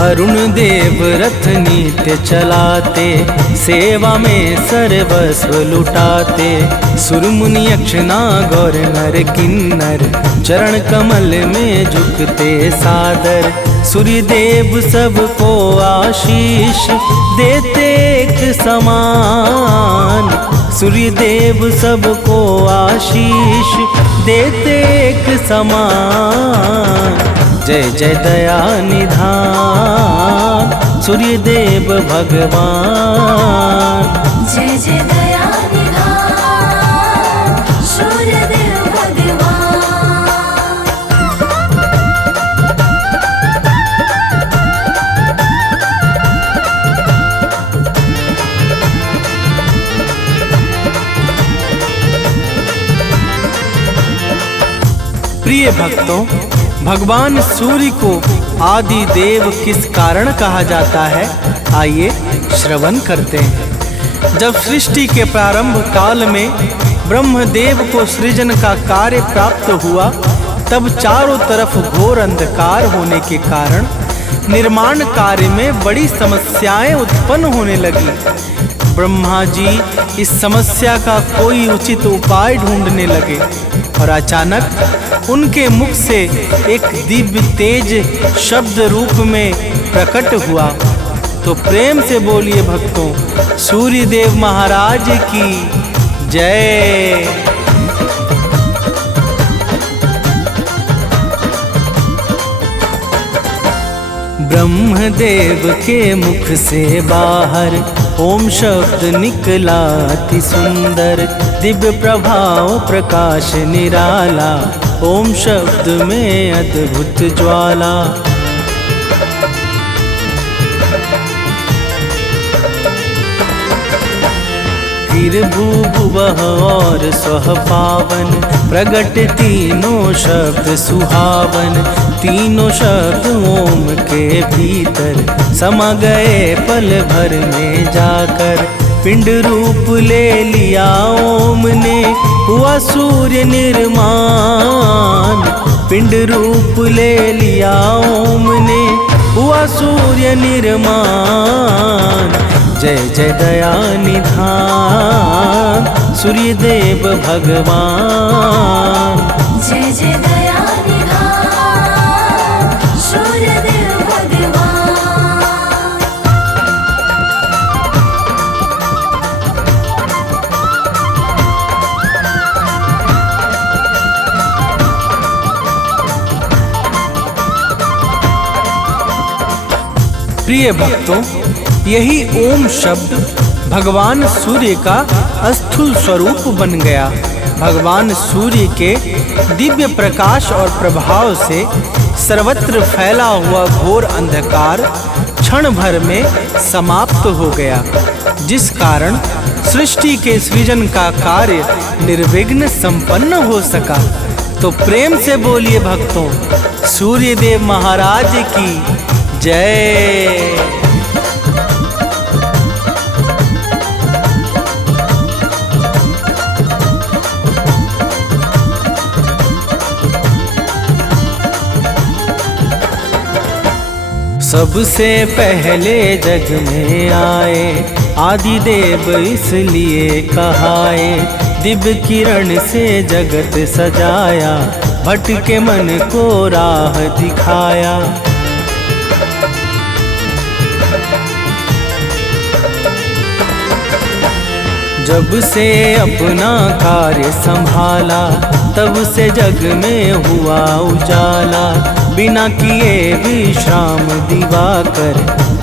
अरुण देव रथ नित्य चलाते, सेवा में सर्वस्व लुटाते। सुर मुनि यक्ष नाग और नर किन्नर चरण कमल में झुकते सादर। सूर्य देव सबको आशीष देते एक समान। सूर्य देव सबको आशीष देते एक समान। जय जय दया निधान सूर्य देव भगवान। जय जय दया निधान सूर्य देव भगवान। प्रिय भक्तों, भगवान सूर्य को आदि देव किस कारण कहा जाता है, आइए श्रवण करते हैं। जब सृष्टि के प्रारंभ काल में ब्रह्मदेव को सृजन का कार्य प्राप्त हुआ, तब चारों तरफ घोर अंधकार होने के कारण निर्माण कार्य में बड़ी समस्याएं उत्पन्न होने लगी। ब्रह्मा जी इस समस्या का कोई उचित उपाय ढूंढने लगे और अचानक उनके मुख से एक दिव्य तेज शब्द रूप में प्रकट हुआ। तो प्रेम से बोलिए भक्तों, सूर्य देव महाराज की जय। ब्रह्मदेव के मुख से बाहर ओम शब्द निकला अति सुंदर। दिव्य प्रभाव प्रकाश निराला, ओम शब्द में अद्भुत ज्वाला। फिर भूभुवः और स्वः पावन, प्रगट तीनों शब्द सुहावन। तीनों शब्द ओम के भीतर समा गए पल भर में जाकर। पिंड रूप ले लिया ओम ने, हुआ सूर्य निर्माण। पिंड रूप ले लिया ओम ने, हुआ सूर्य निर्माण। जय जय दया निधान सूर्य देव भगवान। जय जय दया निधान सूर्य देव भगवान। प्रिय भक्तों, यही ओम शब्द भगवान सूर्य का स्थूल स्वरूप बन गया। भगवान सूर्य के दिव्य प्रकाश और प्रभाव से सर्वत्र फैला हुआ घोर अंधकार क्षण भर में समाप्त हो गया, जिस कारण सृष्टि के सृजन का कार्य निर्विघ्न संपन्न हो सका। तो प्रेम से बोलिए भक्तों, सूर्य देव महाराज की जय। सबसे पहले जग में आए आदिदेव इसलिए कहाए, दिव्य किरण से जगत सजाया, भटके मन को राह दिखाया। जब से अपना कार्य संभाला, तब से जग में हुआ उजाला। बिना किए विश्राम दिवाकर,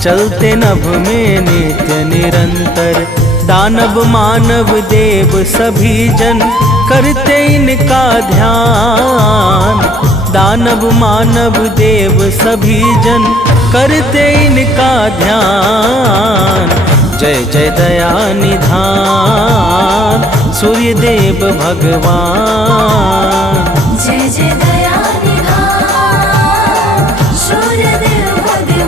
चलते नभ में नित्य निरंतर। दानव मानव देव सभी जन, करते इनका ध्यान। दानव मानव देव सभी जन, करते इनका ध्यान। जय जय दया निधान सूर्य देव भगवान। जय जय दया निधान सूर्य देव भगवान।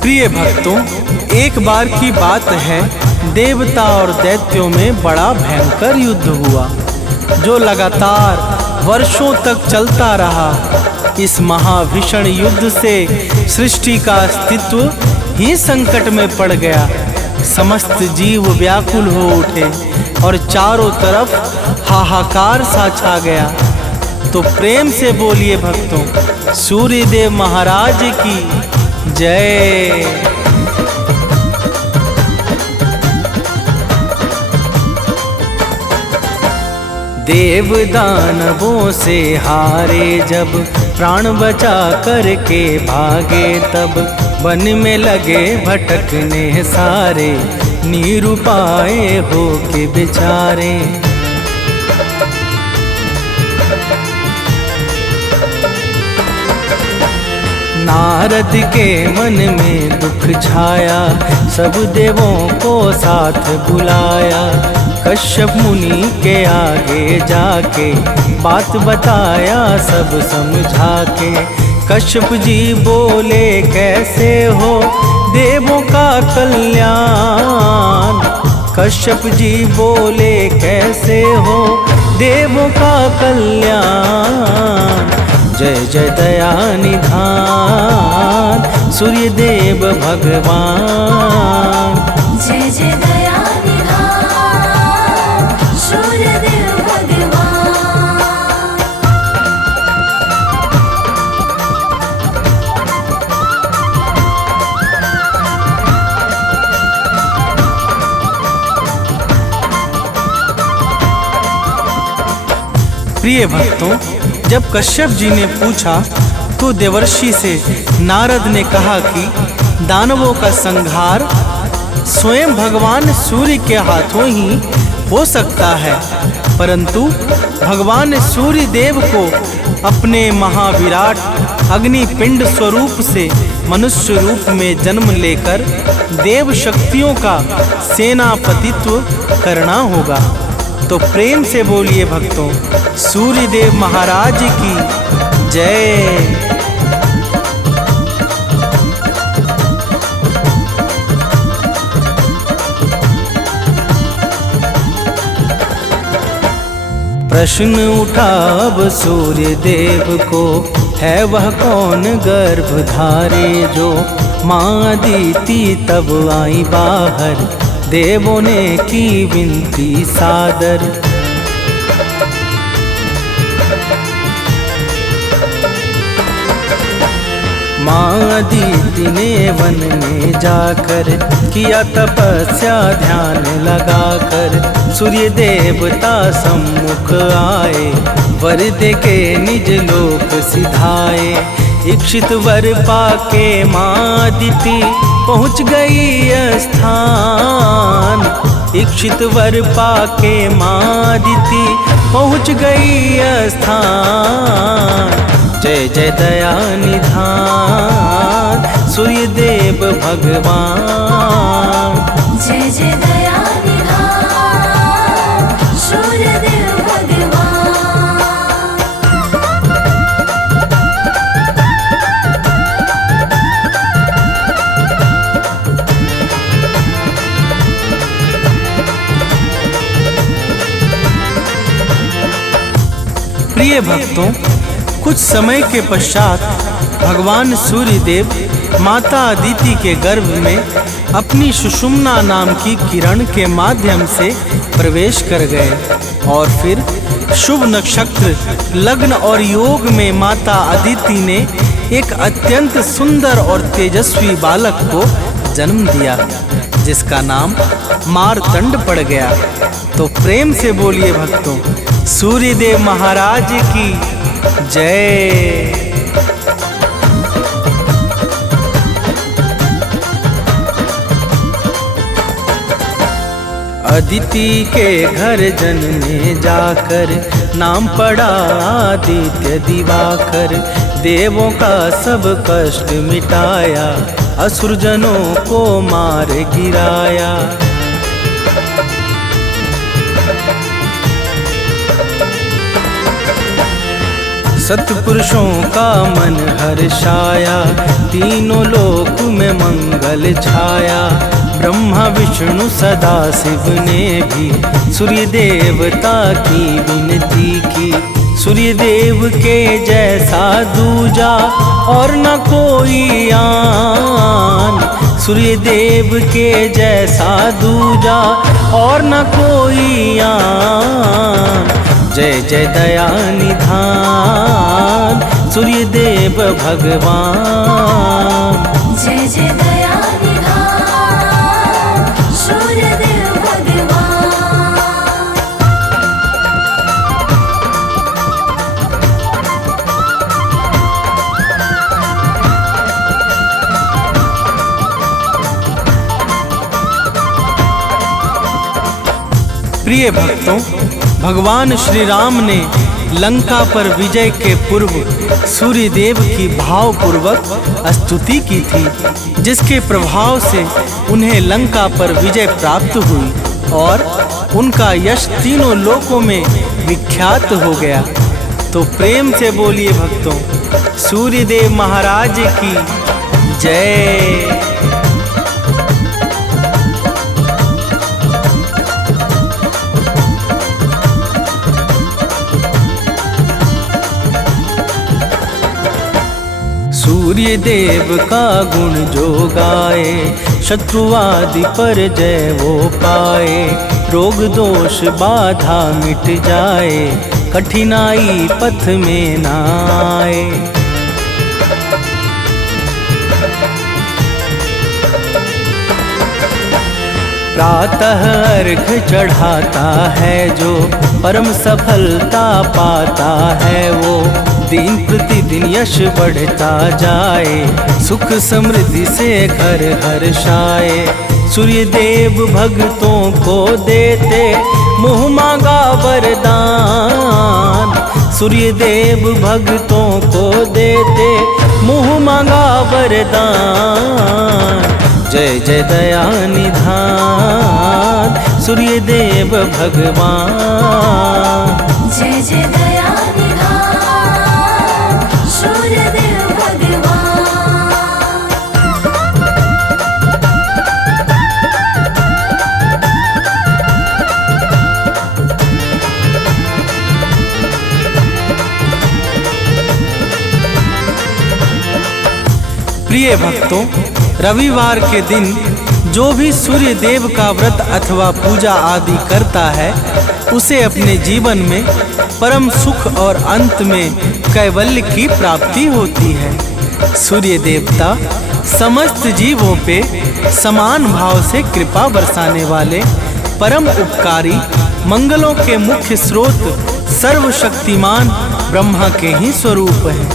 प्रिय भक्तों, एक बार की बात है, देवता और दैत्यों में बड़ा भयंकर युद्ध हुआ, जो लगातार वर्षों तक चलता रहा। इस महाभीषण युद्ध से सृष्टि का अस्तित्व ही संकट में पड़ गया। समस्त जीव व्याकुल हो उठे और चारों तरफ हाहाकार सा छा गया। तो प्रेम से बोलिए भक्तों, सूर्य देव महाराज की जय। देव दानवों से हारे जब, प्राण बचा करके भागे तब। वन में लगे भटकने सारे, निरुपाय हो के बेचारे। नारद के मन में दुख छाया, सब देवों को साथ बुलाया। कश्यप मुनि के आगे जाके, बात बताया सब समझा के। कश्यप जी बोले कैसे हो देवों का कल्याण। कश्यप जी बोले कैसे हो देवों का कल्याण। जय जय दया निधान सूर्य देव भगवान। जय जय दया निधान सूर्य देव भगवान। प्रिय भक्तों, जब कश्यप जी ने पूछा तो देवर्षि से नारद ने कहा कि दानवों का संहार स्वयं भगवान सूर्य के हाथों ही हो सकता है, परंतु भगवान सूर्य देव को अपने महाविराट अग्निपिंड स्वरूप से मनुष्य रूप में जन्म लेकर देव शक्तियों का सेनापतित्व करना होगा। तो प्रेम से बोलिए भक्तों, सूर्य देव महाराज की जय। प्रश्न उठा अब सूर्य देव को, है वह कौन गर्भधारे जो। माँ अदिति तब आई बाहर, देवों ने की विनती सादर। माँ अदिति ने वन में जाकर, किया तपस्या ध्यान लगाकर। सूर्य देवता सम्मुख आए, वर दे के निज लोक सिधाए। इच्छित वर पाके माँ अदिति पहुँच गई स्थान। इच्छित वर पाके माँ अदिति पहुँच गई स्थान। जय जय दया निधान सूर्य देव भगवान। जय जय दया निधान सूर्य देव भगवान। प्रिय भक्तों, कुछ समय के पश्चात भगवान सूर्य देव माता अदिति के गर्भ में अपनी सुषुम्ना नाम की किरण के माध्यम से प्रवेश कर गए और फिर शुभ नक्षत्र, लग्न और योग में माता अदिति ने एक अत्यंत सुंदर और तेजस्वी बालक को जन्म दिया, जिसका नाम मार्तंड पड़ गया। तो प्रेम से बोलिए भक्तों, सूर्यदेव महाराज की जय। अदिति के घर जन्मे जाकर नाम पड़ा आदित्य दिवाकर। देवों का सब कष्ट मिटाया, असुर जनों को मार गिराया। सत्पुरुषों का मन हर्षाया, तीनों लोक में मंगल छाया। ब्रह्मा विष्णु सदा शिव ने भी सूर्य देवता की विनती की। सूर्य देव के जैसा दूजा और न कोई आन। सूर्य देव के जैसा दूजा और न कोई आन। जय जय दया निधान सूर्य देव भगवान। जय जय दया निधान सूर्य देव भगवान। प्रिय भक्तों, भगवान श्री राम ने लंका पर विजय के पूर्व सूर्य देव की भावपूर्वक स्तुति की थी, जिसके प्रभाव से उन्हें लंका पर विजय प्राप्त हुई और उनका यश तीनों लोकों में विख्यात हो गया। तो प्रेम से बोलिए भक्तों, सूर्य देव महाराज की जय। सूर्य देव का गुण जो गाए, शत्रु आदि पर जय वो पाए। रोग दोष बाधा मिट जाए, कठिनाई पथ में ना आए। प्रातः अर्घ चढ़ाता है जो, परम सफलता पाता है वो। दिन प्रतिदिन यश बढ़ता जाए, सुख समृद्धि से घर हर्षाए। सूर्य देव भक्तों को देते मुँह मांगा वरदान। सूर्य देव भक्तों को देते मुँह मांगा वरदान। जय जय दया निधान सूर्य देव भगवान। जय जय दया निधान सूर्य देव भगवान। प्रिय भक्तों, रविवार के दिन जो भी सूर्य देव का व्रत अथवा पूजा आदि करता है, उसे अपने जीवन में परम सुख और अंत में कैवल्य की प्राप्ति होती है। सूर्य देवता समस्त जीवों पे समान भाव से कृपा बरसाने वाले परम उपकारी, मंगलों के मुख्य स्रोत, सर्वशक्तिमान ब्रह्मा के ही स्वरूप हैं।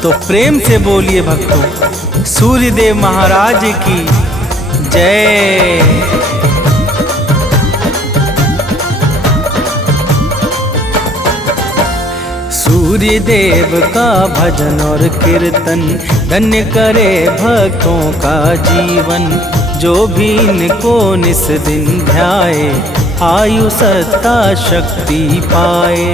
तो प्रेम से बोलिए भक्तों, सूर्य देव महाराज की जय। सूर्य देव का भजन और कीर्तन धन्य करे भक्तों का जीवन। जो भी इनको निस दिन ध्याए, आयु सत्ता शक्ति पाए।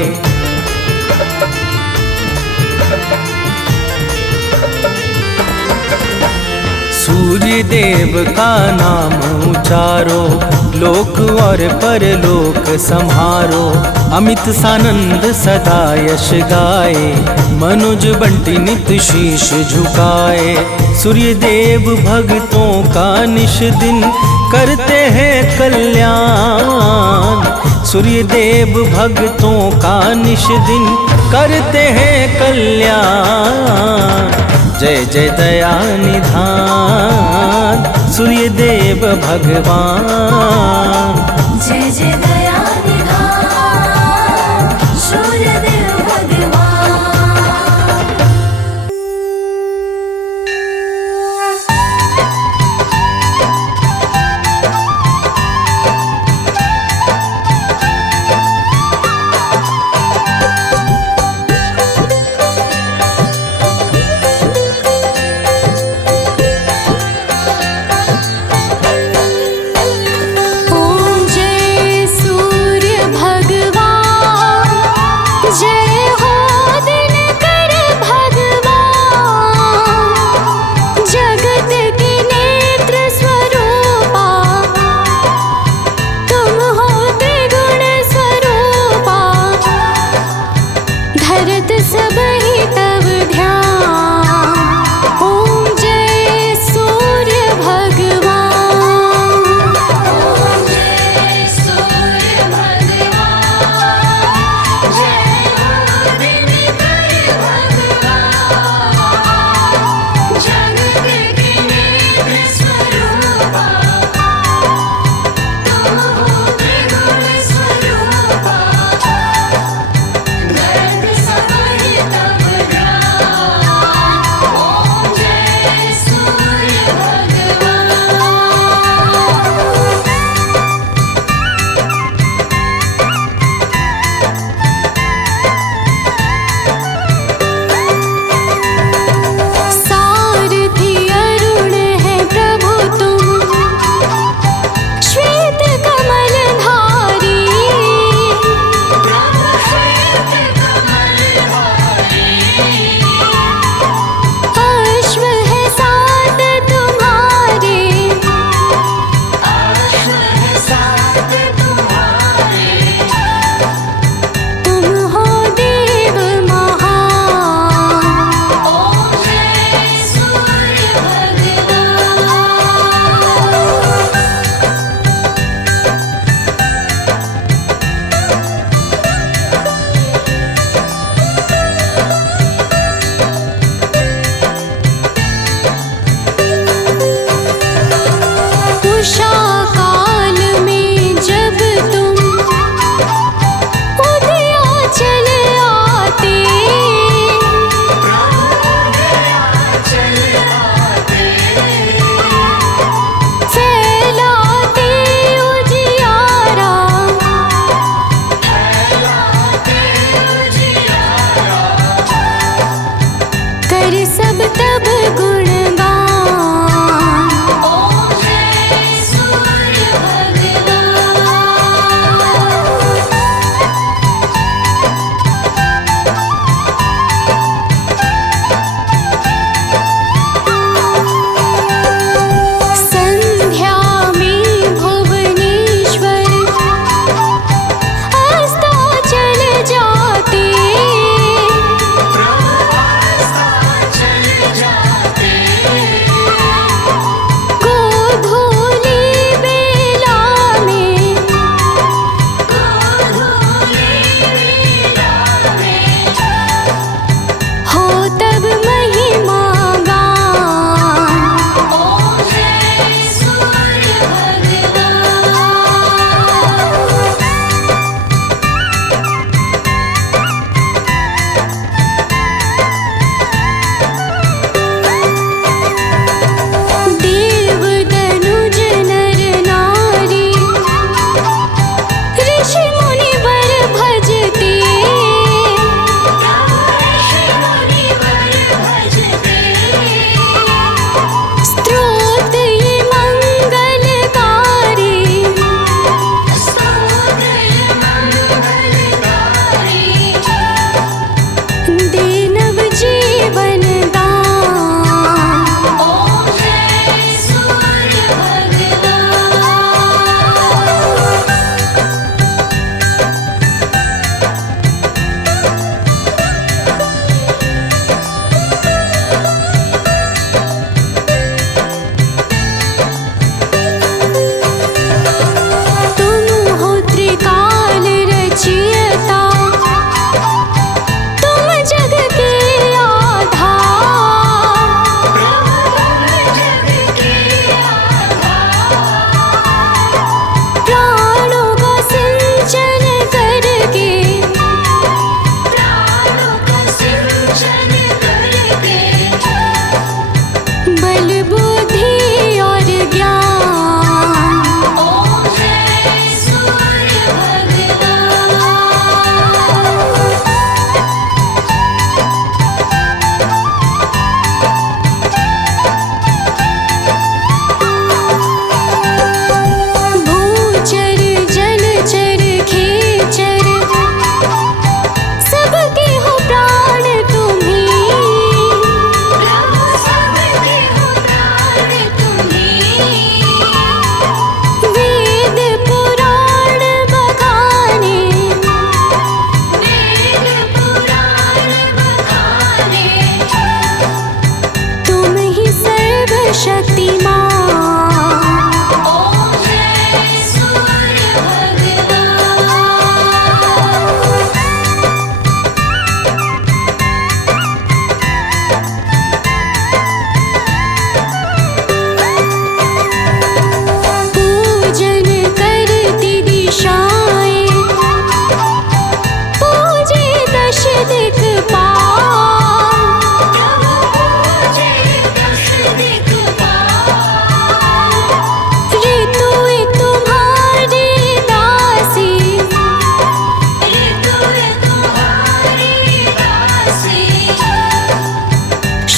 सूर्य सूर्य देव का नाम उचारो, लोक और परलोक संहारो। अमित सानंद सदा यश गाए, मनुज बंटी नित शीश झुकाए। सूर्य देव भक्तों का निश दिन करते हैं कल्याण। सूर्य देव भक्तों का निश दिन करते हैं कल्याण। जय जय दया निधान सूर्य देव भगवान। जय जय दया निधान सूर्य देव भगवान। ओम जय सूर्य भगवान, जय हो दिनकर भगवान। जगत के नेत्र स्वरूपा, तुम हो त्रिगुण स्वरूपा। धरत सब ही तब ध्यान। ओम जय सूर्य भगवान। ओम जय सूर्य भगवान, जय हो दिनकर भगवान। जगत के नेत्र स्वरूपा, तुम हो त्रिगुण स्वरूपा। धरत सब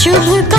शुभ